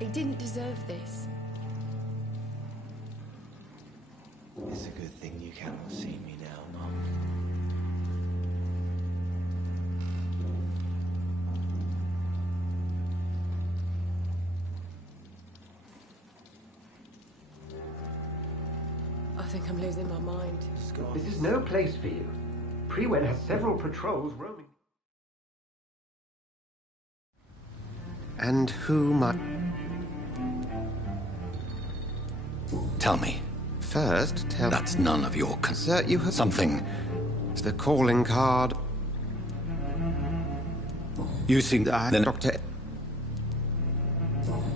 He didn't deserve this. It's a good thing you cannot see me now, Mum. I think I'm losing my mind. This is no place for you. Prewen has several patrols roaming. And who might... Tell me. First, tell... That's none of your Sir, you have... Something. The calling card... You seem... Then... Doctor...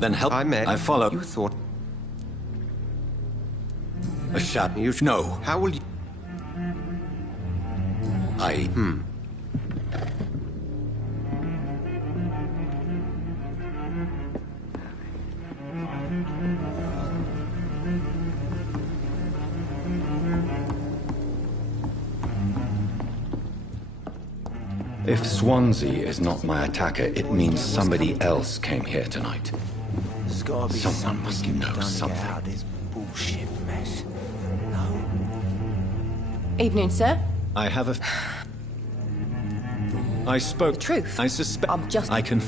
Then help... I may... I follow... You thought... A shadow... You know. How will you... I... If Swansea is not my attacker, it means somebody else came here tonight. There's gotta be Someone must something know done to something. get out of this bullshit mess. No. Evening, sir. I have a... I spoke... The truth. I suspect... I'm just... I can...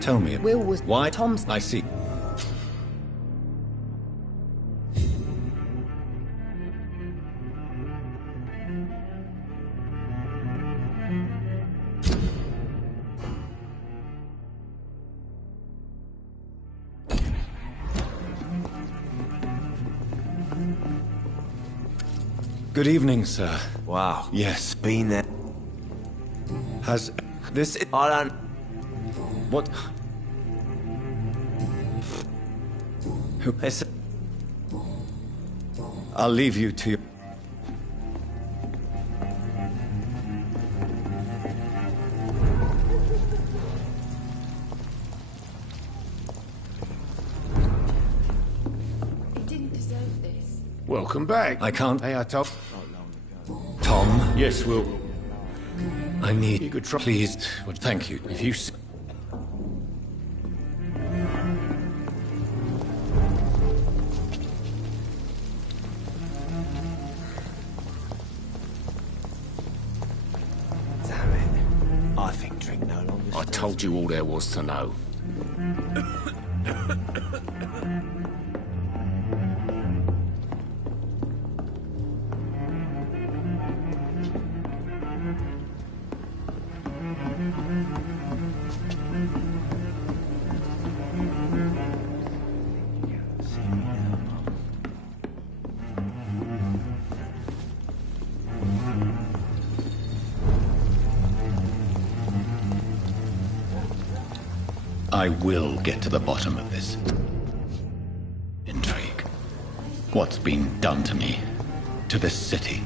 Tell me... Will was... Why? Tom's... I see. Good evening, sir. Wow. Yes. Been there. Has this... I don't... What? Who... It's... I'll leave you to your... He didn't deserve this. Welcome back. I can't... Hey, I told... Tom? Yes, Will. I need... You could try... Please. Thank you. If you... Damn it. I think drink no longer... I told you all there was to know. See me now, Mum. I will get to the bottom of this intrigue. What's been done to me, to this city.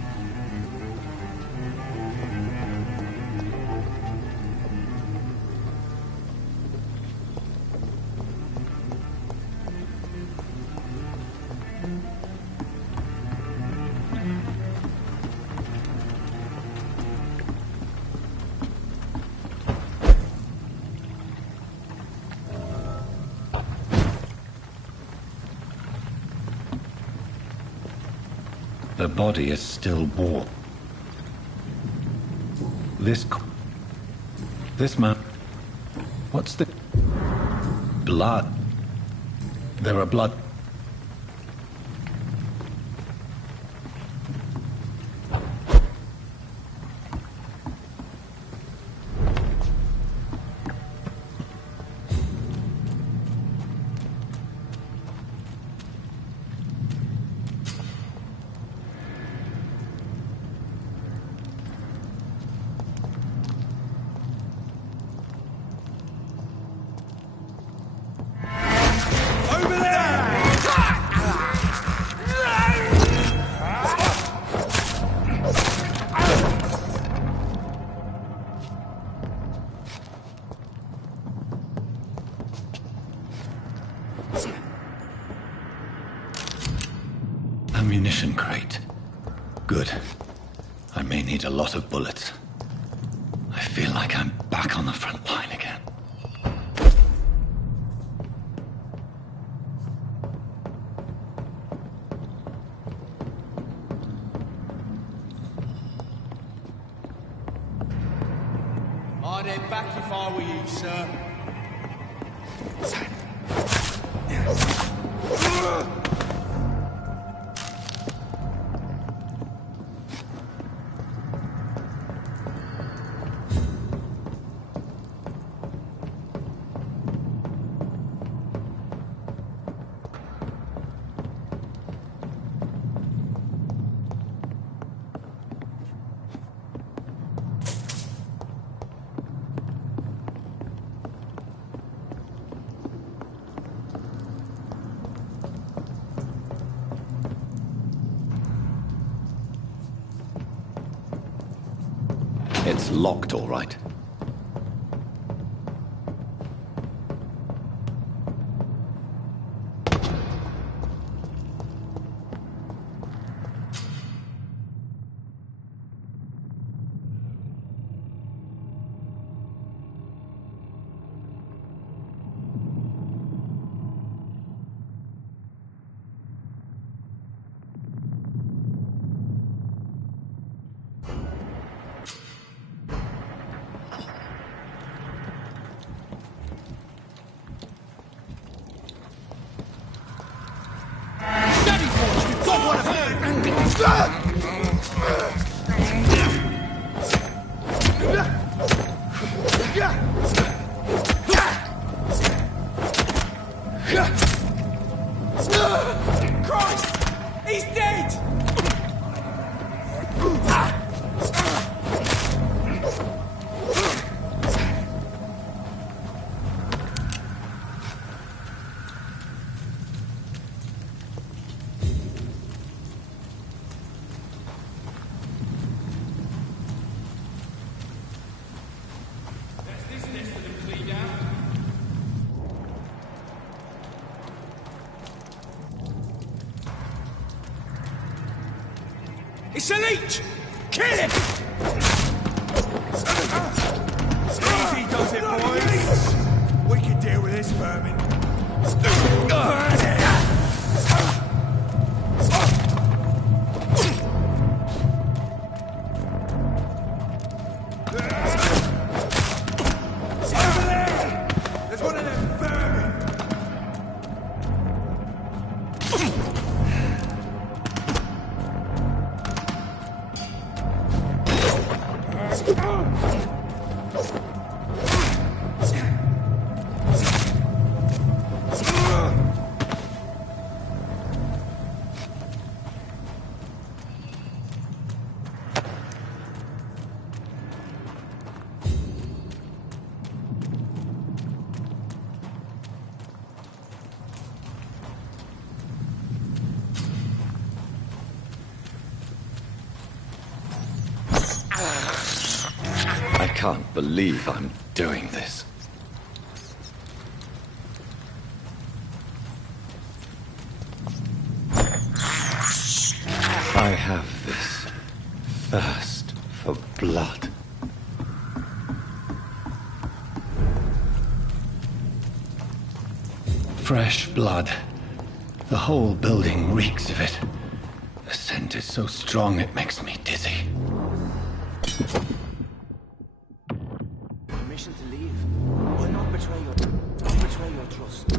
The body is still warm. This man... What's the... Blood. There are blood... Ammunition crate. Good. I may need a lot of bullets. I feel like I'm back on the front line again. I'd head back if I were you, sir. It's locked, all right. Christ! He's dead! It's a leech! Kill him! Easy does it, boys! We can deal with this vermin. Burn it! Over there! There's one of them vermin! I can't believe I'm doing this. I have this thirst for blood. Fresh blood. The whole building reeks of it. The scent is so strong it makes me dizzy. Permission to leave. I'll not betray your trust.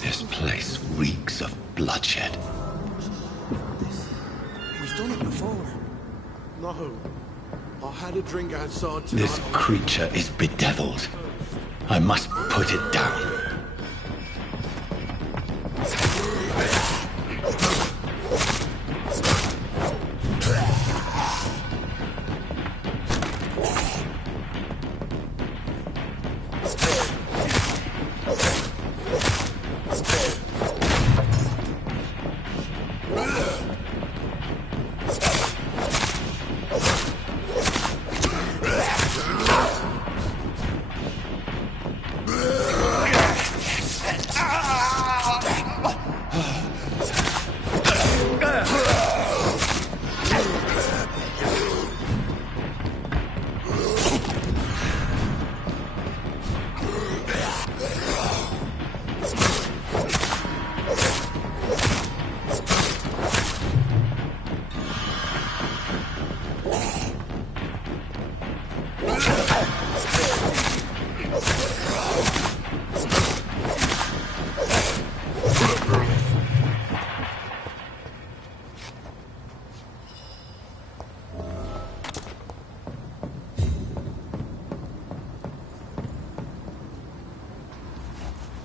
This place reeks of bloodshed. We've done it before. No. I had a drink outside tonight. This creature is bedeviled. I must put it down.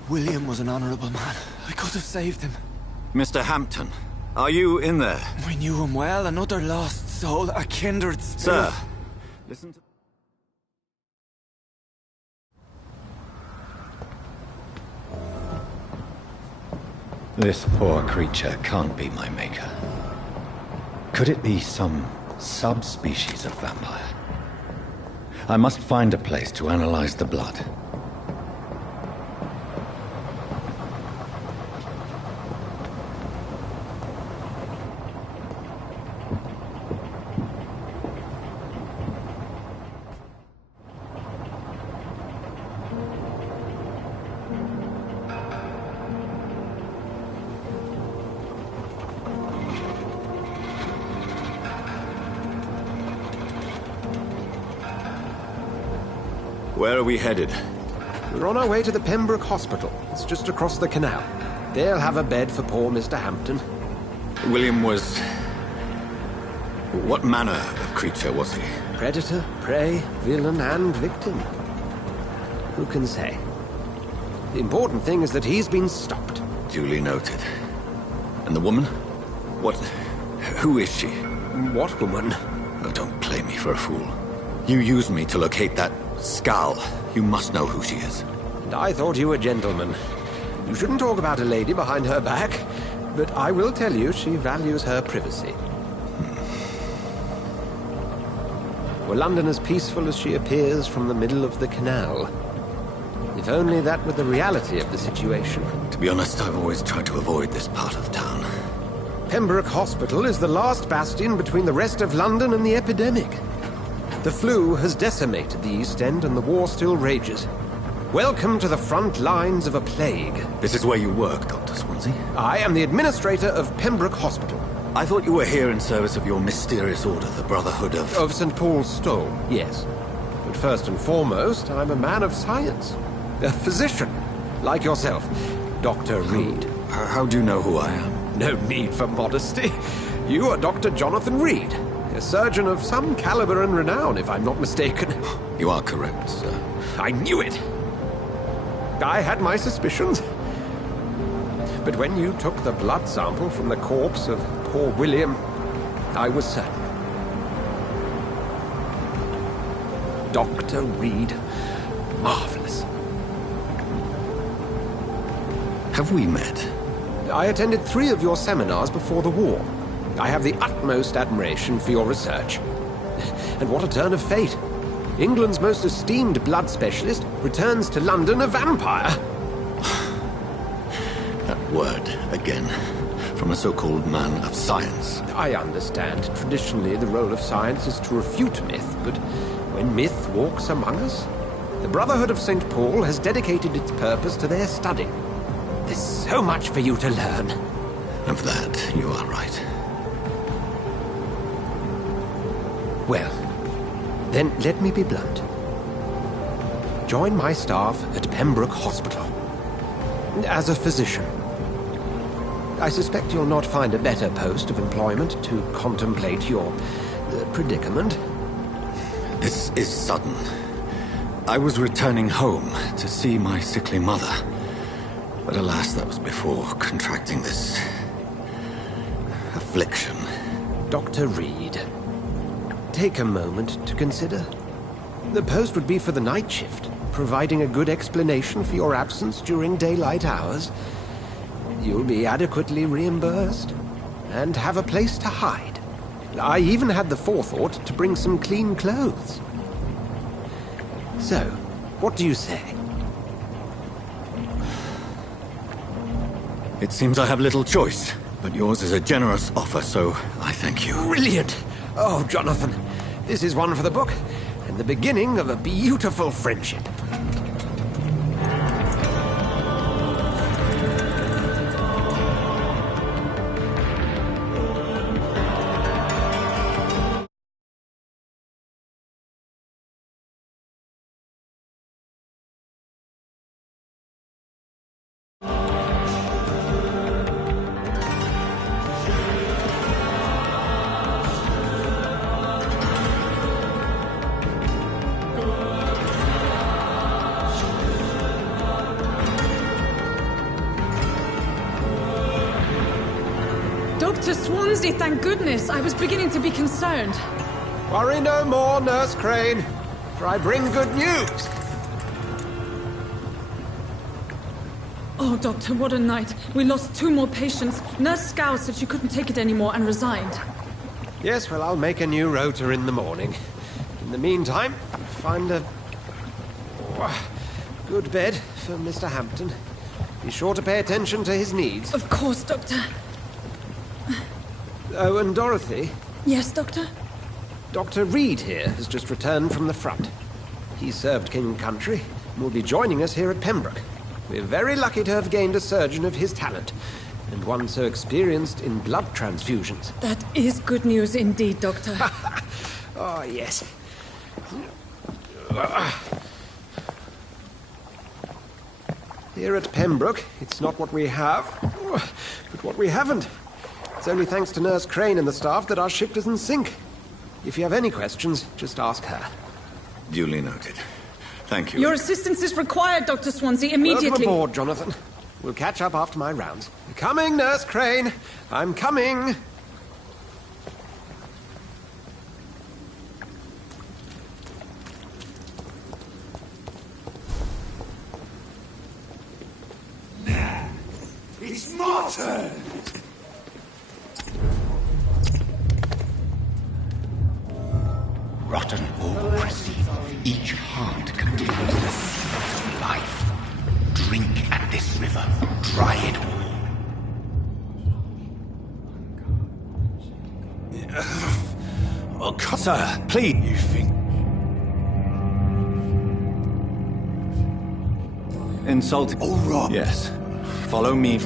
William was an honorable man. I could have saved him. Mr. Hampton, are you in there? We knew him well, another lost soul, a kindred spirit. Sir, listen to... This poor creature can't be my maker. Could it be some subspecies of vampire? I must find a place to analyze the blood. Where are we headed? We're on our way to the Pembroke Hospital. It's just across the canal. They'll have a bed for poor Mr. Hampton. William was... What manner of creature was he? Predator, prey, villain, and victim. Who can say? The important thing is that he's been stopped. Duly noted. And the woman? What... Who is she? What woman? Oh, don't play me for a fool. You used me to locate that skull. You must know who she is. And I thought you a gentleman. You shouldn't talk about a lady behind her back, but I will tell you she values her privacy. Were London as peaceful as she appears from the middle of the canal? If only that were the reality of the situation. To be honest, I've always tried to avoid this part of town. Pembroke Hospital is the last bastion between the rest of London and the epidemic. The flu has decimated the East End and the war still rages. Welcome to the front lines of a plague. This is where you work, Dr. Swansea? I am the administrator of Pembroke Hospital. I thought you were here in service of your mysterious order, the Brotherhood of... Of St. Paul's Stole, yes. But first and foremost, I'm a man of science. A physician, like yourself, Dr. Reed. How do you know who I am? No need for modesty. You are Dr. Jonathan Reed, a surgeon of some caliber and renown, if I'm not mistaken. You are correct, sir. I knew it! I had my suspicions. But when you took the blood sample from the corpse of poor William, I was certain. Dr. Reed. Marvelous. Have we met? I attended 3 of your seminars before the war. I have the utmost admiration for your research. And what a turn of fate. England's most esteemed blood specialist returns to London a vampire. That word, again, from a so-called man of science. I understand. Traditionally, the role of science is to refute myth, but when myth walks among us, the Brotherhood of St. Paul has dedicated its purpose to their study. There's so much for you to learn. Of that, you are right. Well, then let me be blunt. Join my staff at Pembroke Hospital. As a physician. I suspect you'll not find a better post of employment to contemplate your predicament. This is sudden. I was returning home to see my sickly mother. But alas, that was before contracting this affliction. Dr. Reed, take a moment to consider. The post would be for the night shift, providing a good explanation for your absence during daylight hours. You'll be adequately reimbursed and have a place to hide. I even had the forethought to bring some clean clothes. So, what do you say? It seems I have little choice, but yours is a generous offer, so I thank you. Brilliant! Oh, Jonathan, this is one for the book, and the beginning of a beautiful friendship. Dr. Swansea, thank goodness. I was beginning to be concerned. Worry no more, Nurse Crane, for I bring good news. Oh, Doctor, what a night. We lost 2 more patients. Nurse Scow said she couldn't take it anymore and resigned. Yes, well, I'll make a new rota in the morning. In the meantime, find a good bed for Mr. Hampton. Be sure to pay attention to his needs. Of course, Doctor. Oh, and Dorothy? Yes, Doctor? Dr. Reed here has just returned from the front. He served King and Country and will be joining us here at Pembroke. We're very lucky to have gained a surgeon of his talent, and one so experienced in blood transfusions. That is good news indeed, Doctor. Oh, yes. Here at Pembroke, it's not what we have, but what we haven't. It's only thanks to Nurse Crane and the staff that our ship doesn't sink. If you have any questions, just ask her. Duly noted. Thank you. Your assistance is required, Dr. Swansea, immediately. Welcome aboard, Jonathan. We'll catch up after my rounds. Coming, Nurse Crane. I'm coming. It's my turn! Rotten or pristine, each heart contains the secret of life. Drink at this river, try it all. Oh, sir, please, you think... Insulting. All right. Yes. Follow me.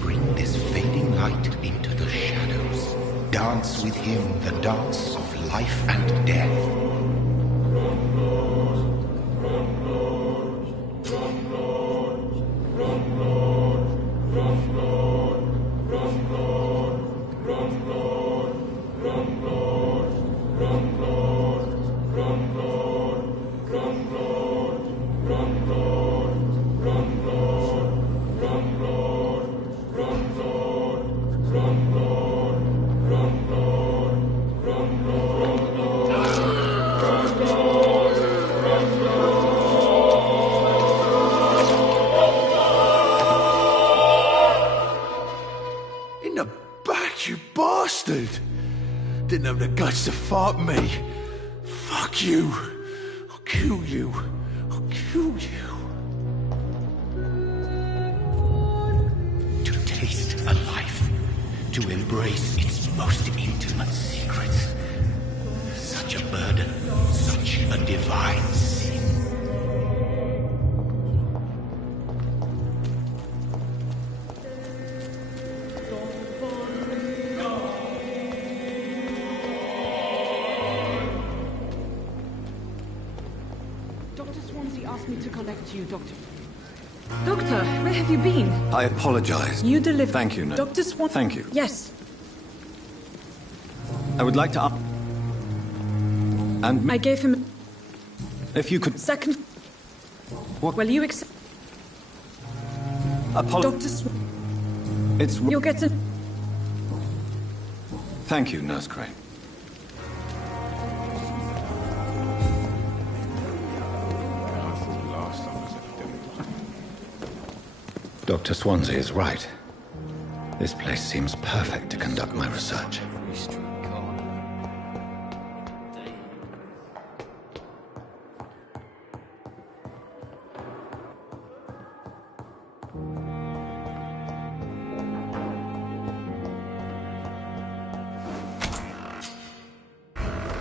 Bring this fading light into the shadows. Dance with him the dance of life and death. In the back, you bastard! Didn't have the guts to fight me. Fuck you. I'll kill you. I'll kill you. To taste a life, to embrace its most intimate secrets. Such a burden, such a divine asked me to collect you, Doctor. Doctor, where have you been? I apologize. You delivered. Thank you, nurse. Dr. Swan. Thank you. Yes. I would like to And I gave him if you could... second. What? Well, you accept. Dr. Swan. It's... You'll get a... Thank you, Nurse Crane. Dr. Swansea is right. This place seems perfect to conduct my research.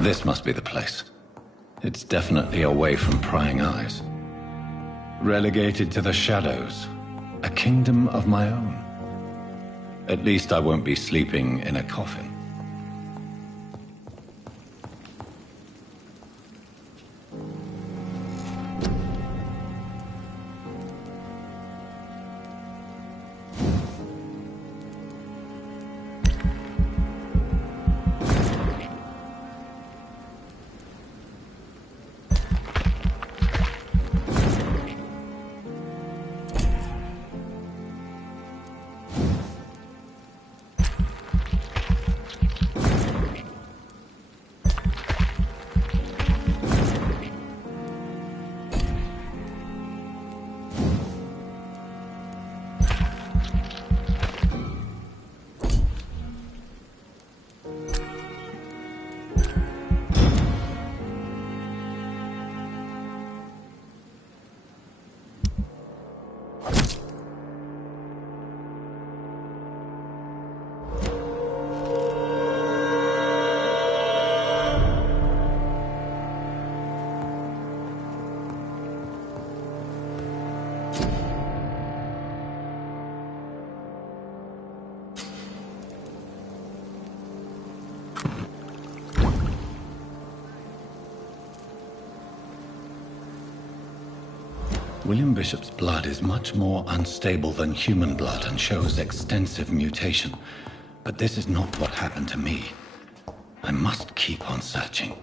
This must be the place. It's definitely away from prying eyes. Relegated to the shadows. A kingdom of my own. At least I won't be sleeping in a coffin. William Bishop's blood is much more unstable than human blood and shows extensive mutation. But this is not what happened to me. I must keep on searching.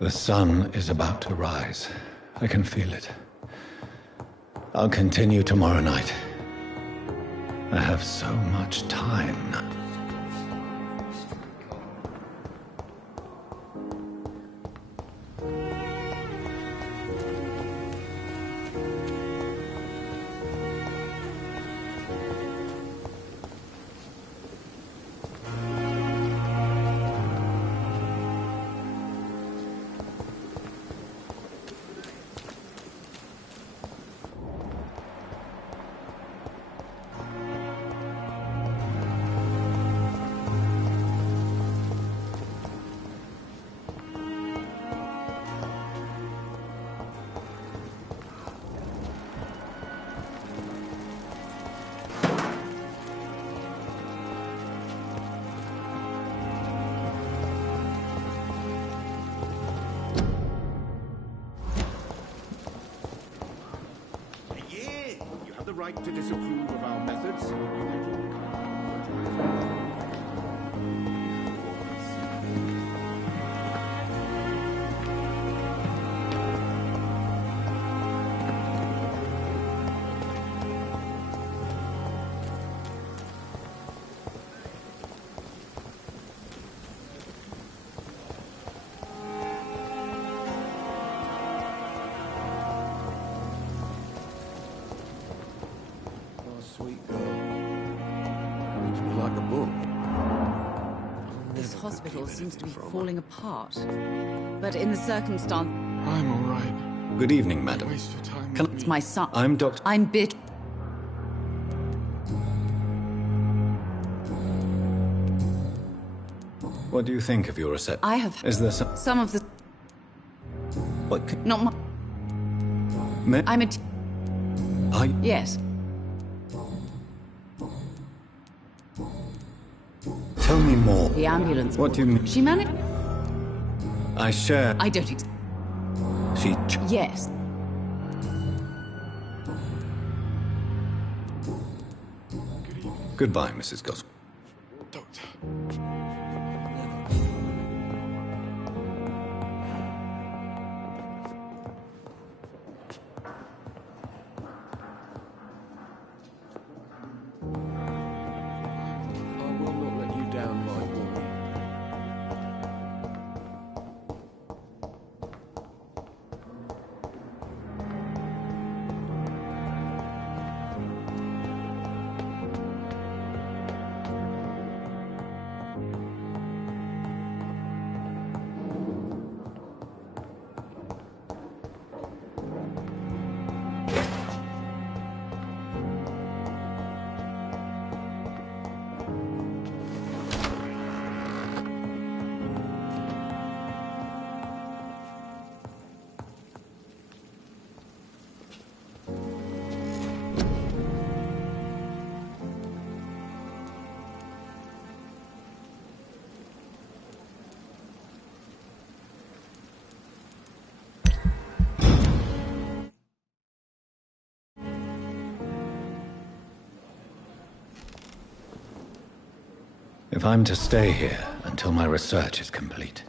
The sun is about to rise. I can feel it. I'll continue tomorrow night. I have so much time now. Right to disapprove of our methods. Hospital seems to be falling apart. But in the circumstance... I'm all right. Good evening, madam. Waste your time. It's my son. I'm Dr. I'm Bit... What do you think of your reception? I have... Is there some of the... What Not my... I'm a... Yes. Tell me more. The ambulance... What do you mean? She managed... I share... I don't... She... Yes. Goodbye, Mrs. Gospel. Doctor. I will not let you down, my boy. If I'm to stay here until my research is complete,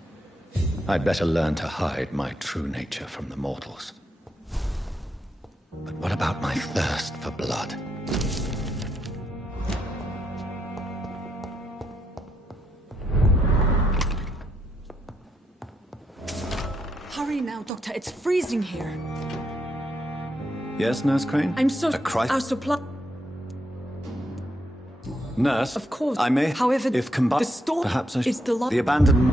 I'd better learn to hide my true nature from the mortals. But what about my thirst for blood? Hurry now, Doctor. It's freezing here. Yes, Nurse Crane? I'm so... Our supply... Nurse? Of course. I may... However, if combined... the store... Perhaps I is the... The abandoned...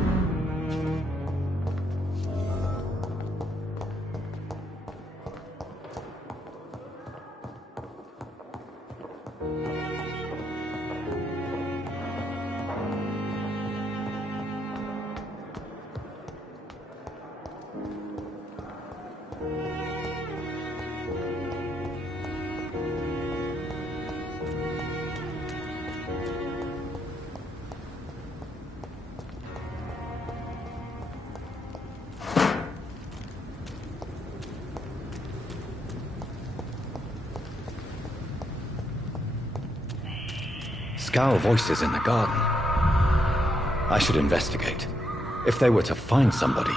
Scowl voices in the garden. I should investigate. If they were to find somebody...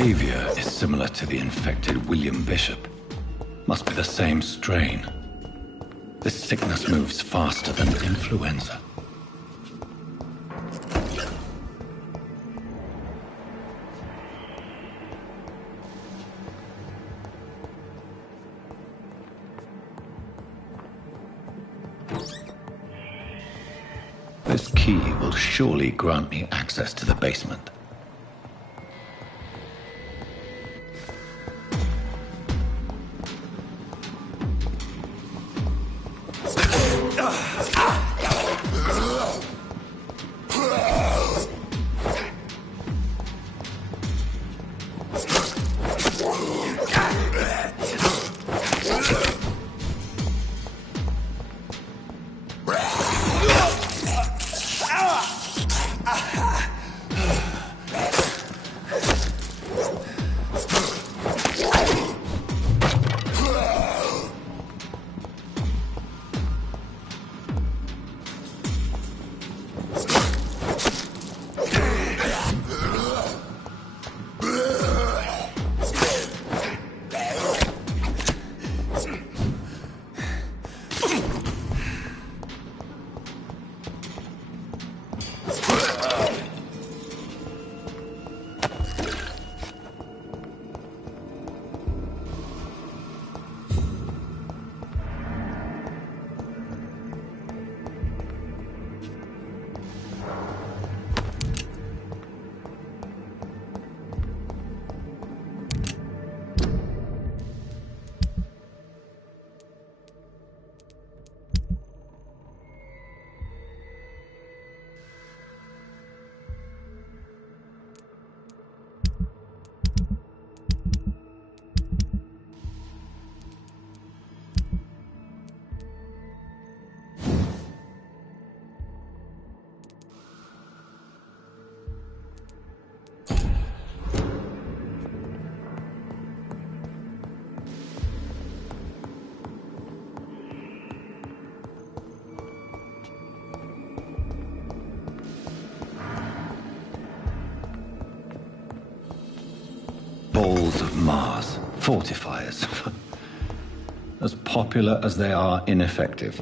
behavior is similar to the infected William Bishop. Must be the same strain. This sickness moves faster than influenza. This key will surely grant me access to the basement. Balls of Mars, fortifiers. As popular as they are ineffective.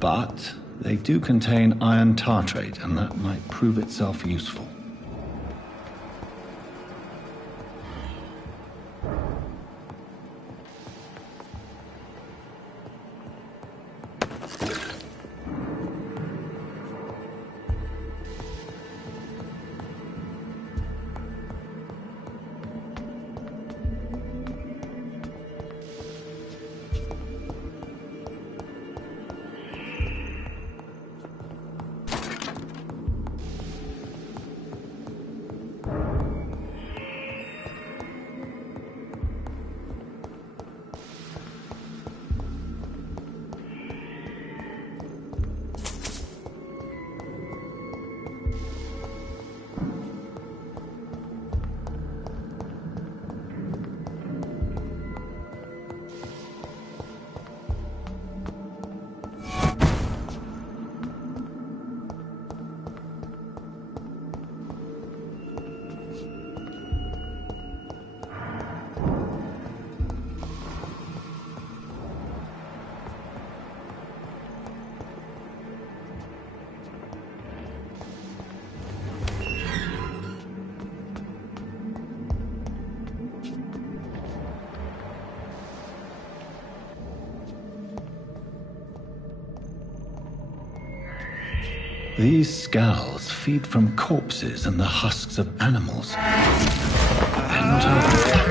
But they do contain iron tartrate, and that might prove itself useful. These scowls feed from corpses and the husks of animals. They're not over.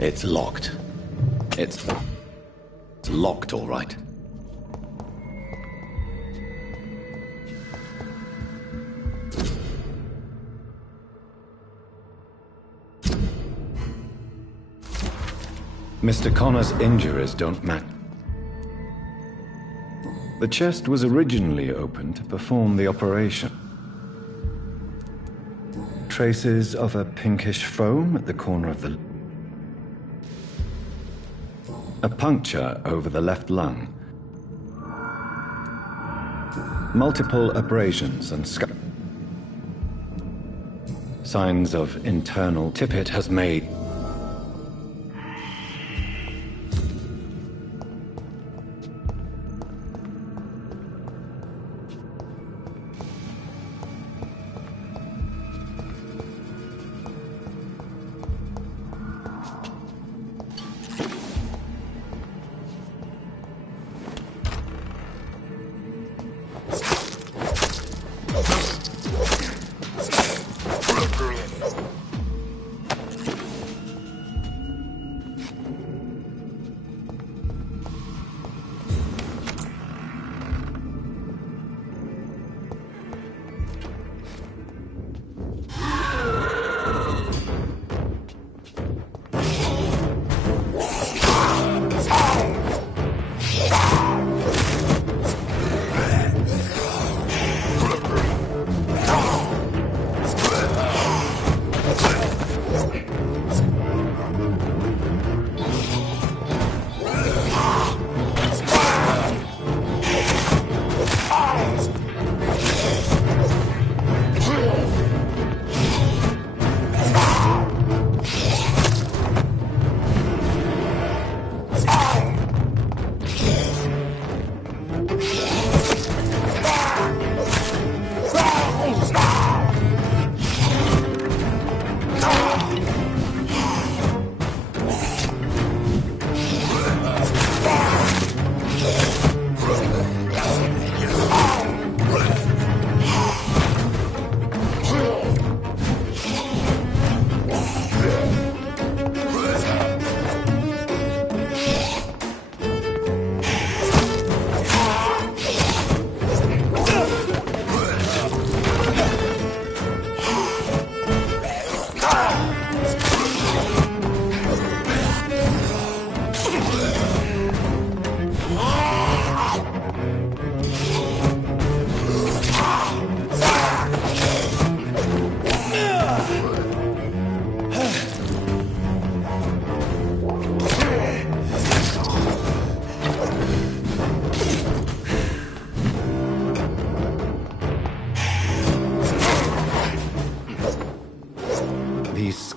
It's locked. It's locked, all right. Mr. Connor's injuries don't matter. The chest was originally opened to perform the operation. Traces of a pinkish foam at the corner of the... A puncture over the left lung. Multiple abrasions and signs of internal... Tippett has made...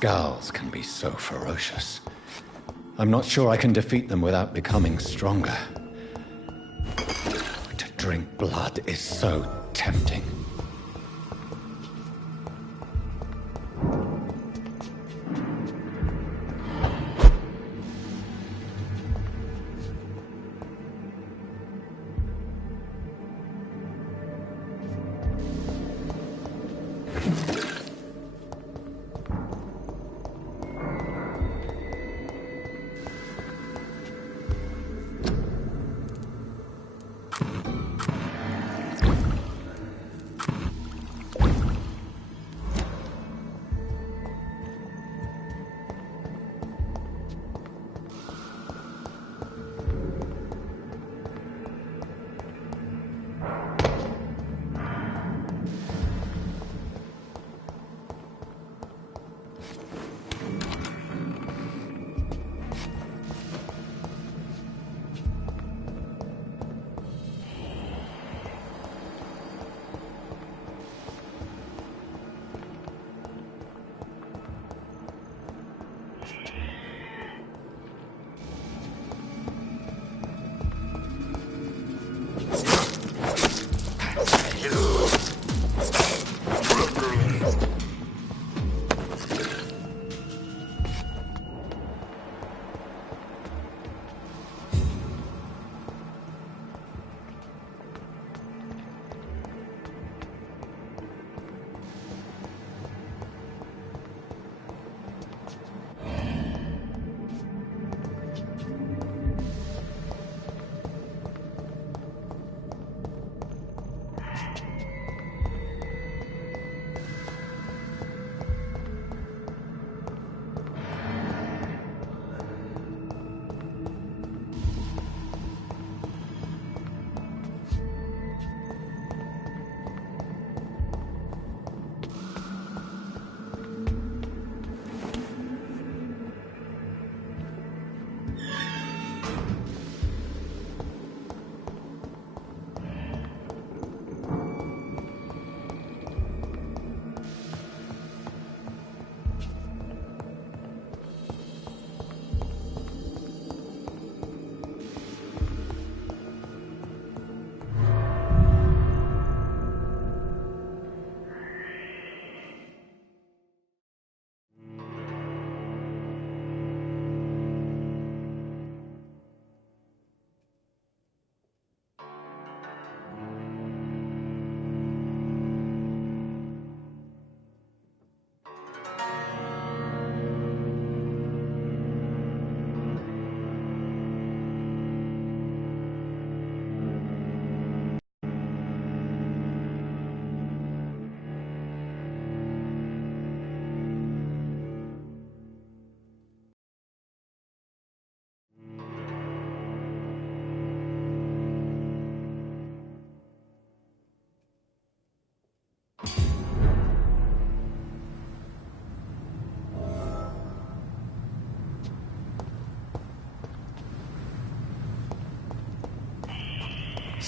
Scowls can be so ferocious. I'm not sure I can defeat them without becoming stronger. To drink blood is so tempting.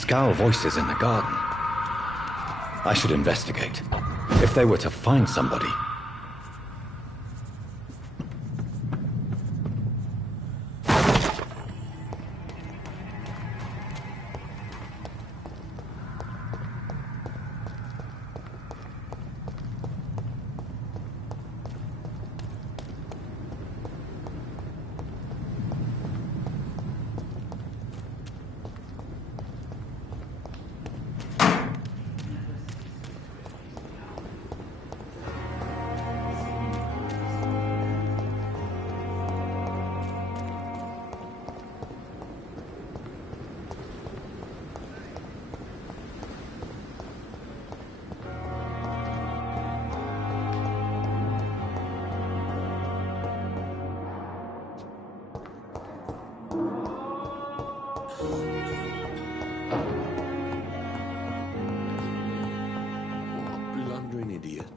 Scowl voices in the garden. I should investigate. If they were to find somebody... Blundering idiot.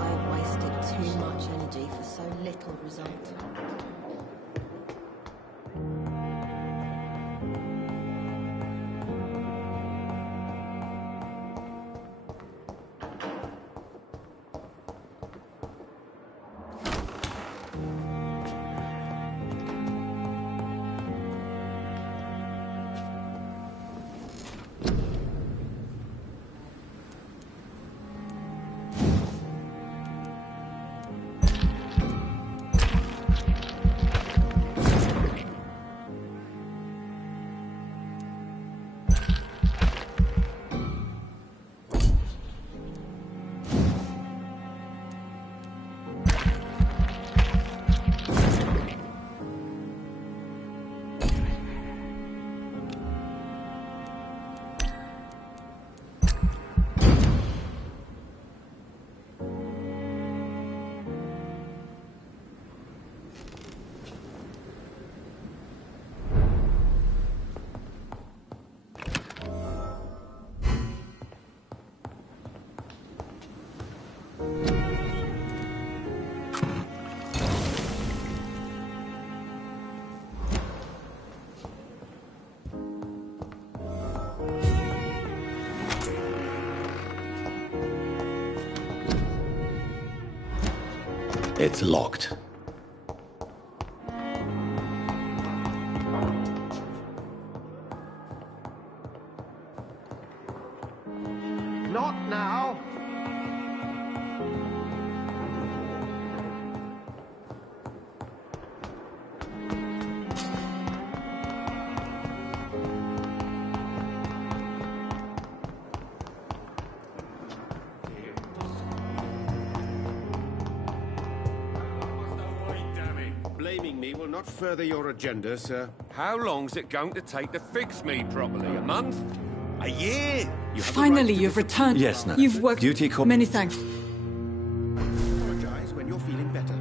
I've wasted too much energy for so little result. It's locked. Not now. Blaming me will not further your agenda, sir. How long's it going to take to fix me properly? A month? A year? You have the right Finally, to you've returned. Yes, no. You've worked. Duty call. Many thanks. apologize when you're feeling better.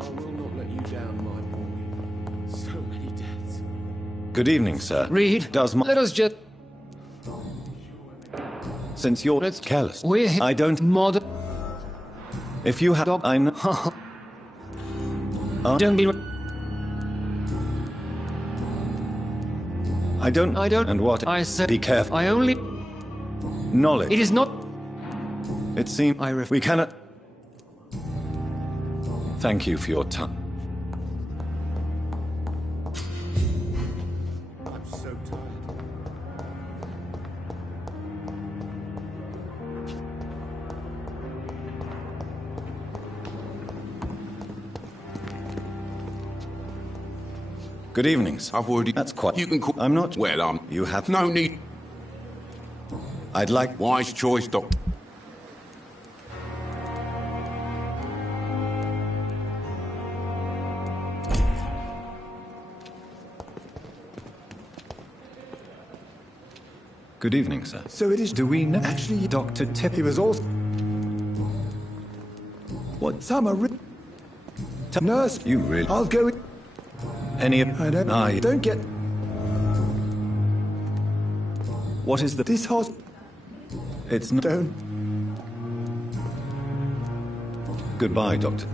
I will not let you down, my boy. So many deaths. Good evening, sir. Reed, Does my... let us just... Since you're careless, We're I don't... mod... If you have... I'm... Don't be... I don't... I don't... And what... I said... Be careful. I only... Knowledge. It is not... It seems... We cannot... Thank you for your time. I'm so tired. Good evenings. I've already... That's quite... You can call... I'm not... Well, You have... No need... I'd like... Wise choice, Doc. Good evening, sir. So it is... Do we know... Actually, Dr. Tip... he was also... What? Summer... Nurse... You really... I'll go... Any... I don't... Don't get... What is the... This hospital... It's not... Don't... Goodbye, Doctor.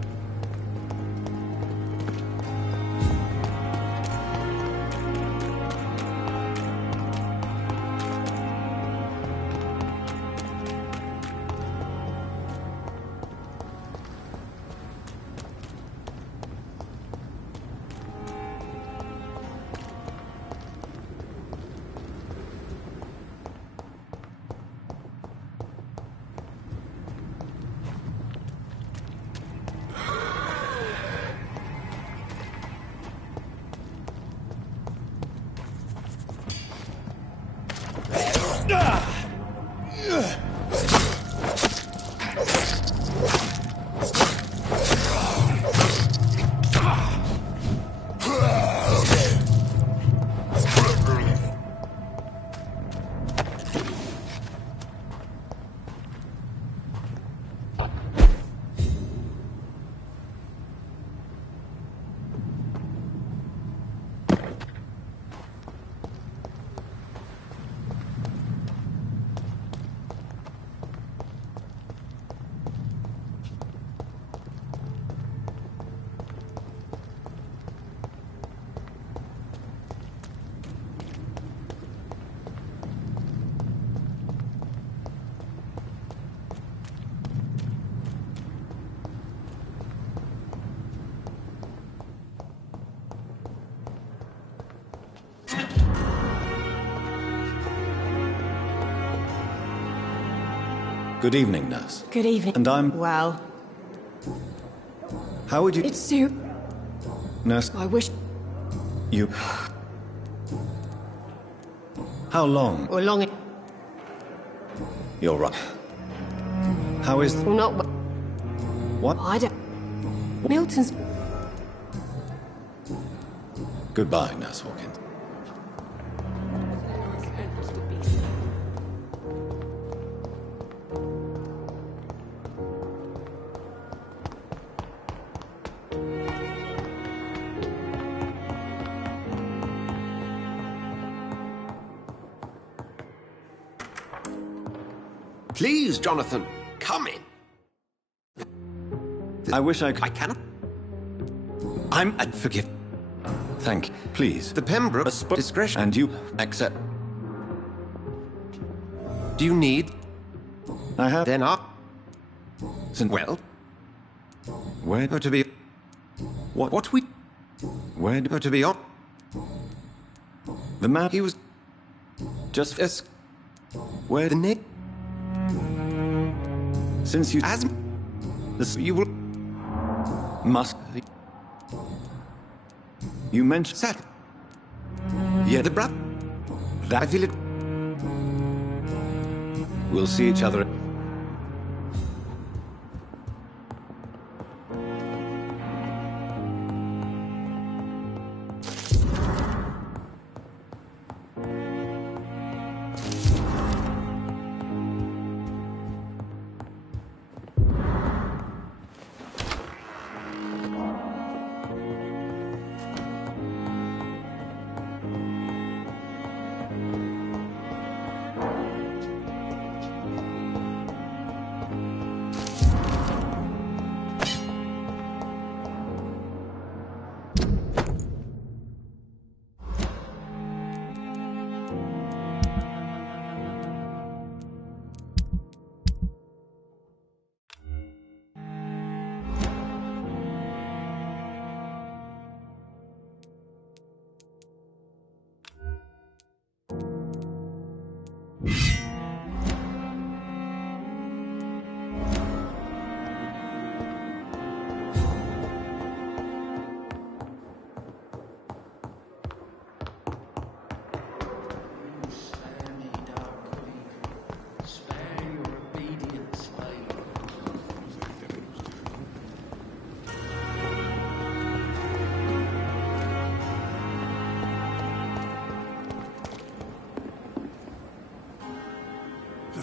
Good evening, nurse. Good evening. And I'm... Well, How would you... It's Sue. Nurse... I wish... You... How long? Or long... You're right. How is... Or not... What? I don't... Milton's... Goodbye, Nurse Hawkins. Please, Jonathan, come in. I wish I cannot. Forgive. Thank you. Please. The Pembroke discretion. And you... Accept. Do you need? I have... Then up. Well... Where... To be... What we... Where... To be on... The man... He was... Just... Yes. Where... The name... Since you... As... This... You will... Must... You mentioned... Sat. Yeah, The brother... that... I feel it... We'll see each other...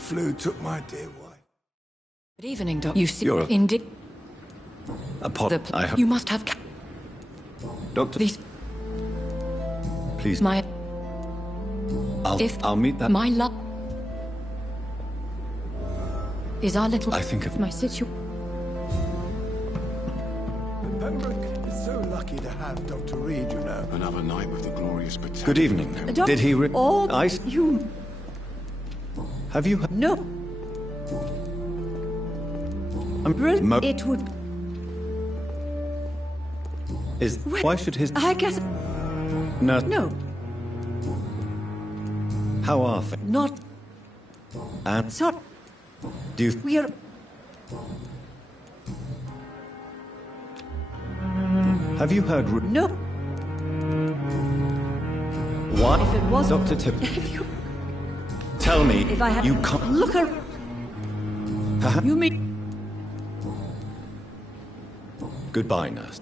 flu took my dear wife. Good evening, Doctor. You see, You're a- indeed. I hope... You must have. Doctor... These. Please... My. I'll meet that... My love. Is our little. I think of... My situ. Pembroke is so lucky to have Dr. Reed, you know. Another night with the glorious battalion. Good evening. Did he... Oh, I... you... Have you... No. It would... Is... Why should his... I guess... No. No. How are things? Not... And... So... Do you... We are... Have you heard... No. What? If it was... Dr. Tip... If you... Tell me... If I had... You can't... Look her... You mean... Goodbye, nurse.